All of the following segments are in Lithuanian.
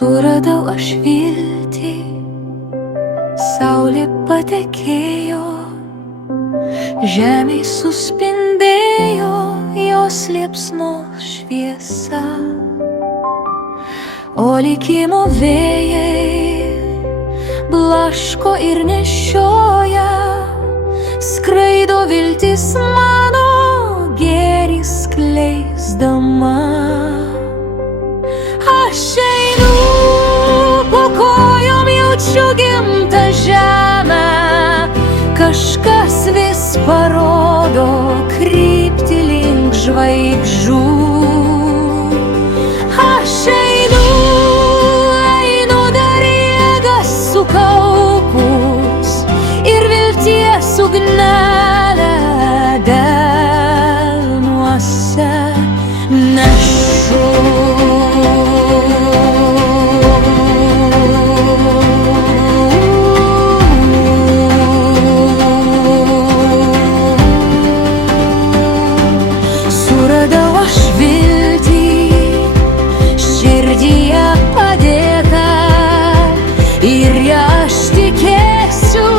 Suradau aš viltį, saulė patekėjo, žemėj suspindėjo jos liepsnos šviesa. O likimo vėjai blaško ir nešioja, skraido viltis mano gėrį skleisdama. Aš einu, po kojom jaučiu gimtą žemę, kažkas vis parodo kryptį link žvaigždžių. Aš einu, dar jėgas sukaupus ir vilties ugnelę delnuose nešu. Suradau aš viltį, širdyje padėtą, ir ją aš tikėsiu,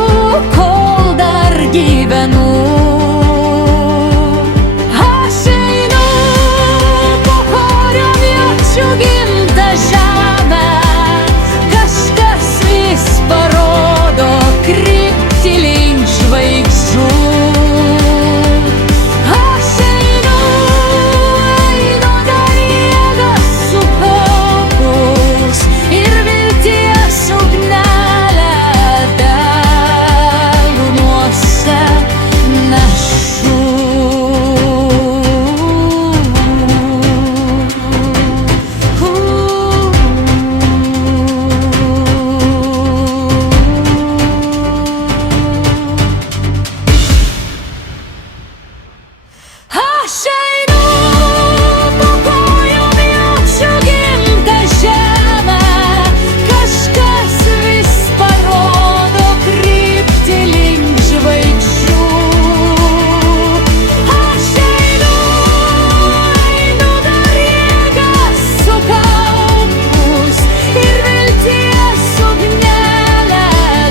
kol dar gyvenu. Aš einu, po kojom jaučiu gimtą žemę, kažkas vis parodo kryptį link žvaigždžių. Aš einu, po kojom jaučiu gimtą žemę, kažkas vis parodo kryptį link žvaigždžių. Aš einu, dar jėgas sukaupus ir vilties ugnelę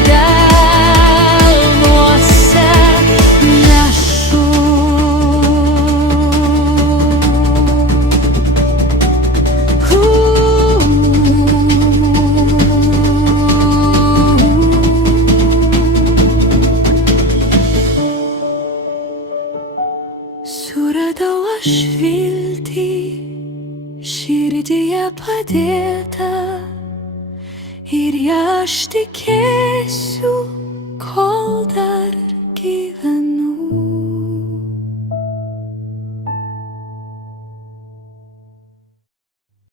delnuose nešu. Suradau aš viltį, širdyje padėtą, ir ją aš tikėsiu, kol dar gyvenu.